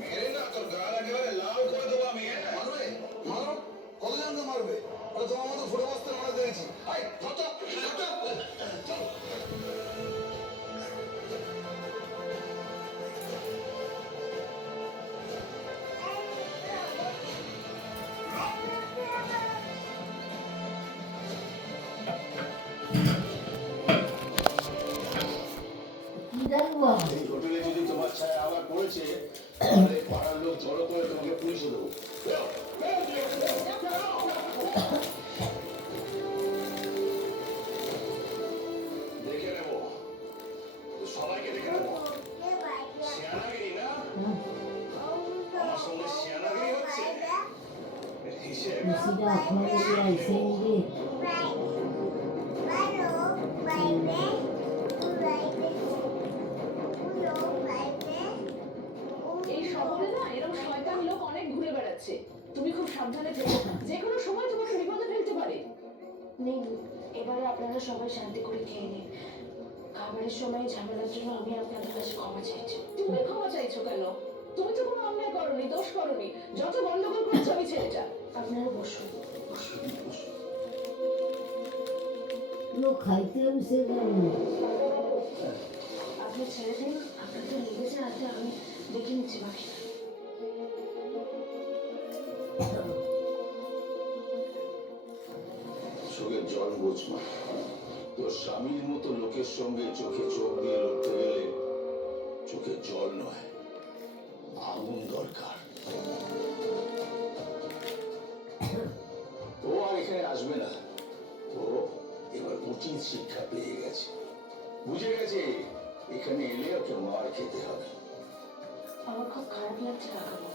মেরে না তোর গাল একেবারে লাল করে দেবো আমি। মারবে? মারো, কতজন তো মারবে? ওরা তোমার মতো ফুটে বসতে মনে দেখেছি। আই ধরতো, চল। এই হোটেলে যদি তোমার ছায়া আবার পড়েছে তাহলে পাড়ার লোক জড়ো করে তোমাকে পুলিশে দেবো। দেখে নেবো, সবাইকে দেখে নেবো। শিয়ানাগিরি না, আমার সঙ্গে শিয়ানাগিরি হচ্ছে হিসেব। এই শহরে না এরকম শয়তান লোক অনেক ঘুরে বেড়াচ্ছে। তুমি খুব সাবধানে থেকো, যে কোনো সময় তোমাকে বিপদে ফেলতে পারে। নিন, এবারে আপনারা সবাই শান্তি করে খেয়ে নিন। খাবারের সময় ঝামেলার জন্য আমি আপনাদের কাছে ক্ষমা চাইছি। তুমি ক্ষমা চাইছো কেন? তুমি তো কোনো অন্যায় করনি, দোষ করনি। যত গন্ডগোল করেছো আমি ছেড়ে যা। আপনারা বসুন। খাইতে বসে গেল। আপনি ছেড়ে দিন, আপনার তো লেগেছে রাতে, আমি দেখে নিচ্ছি বাকিটা। চোখের জল বোঝমা, তোর স্বামীর মতো লোকের সঙ্গে চোখে চোখ দিয়ে লড়তে গেলে চোখের জল নয়, আগুন দরকার। ও আর এখানে আসবে না, ও এবার উচিত শিক্ষা পেয়ে গেছে, বুঝে গেছে এখানে এলে ওকে মার খেতে হবে। আমার খুব খারাপ লাগছে কাকাবাবু।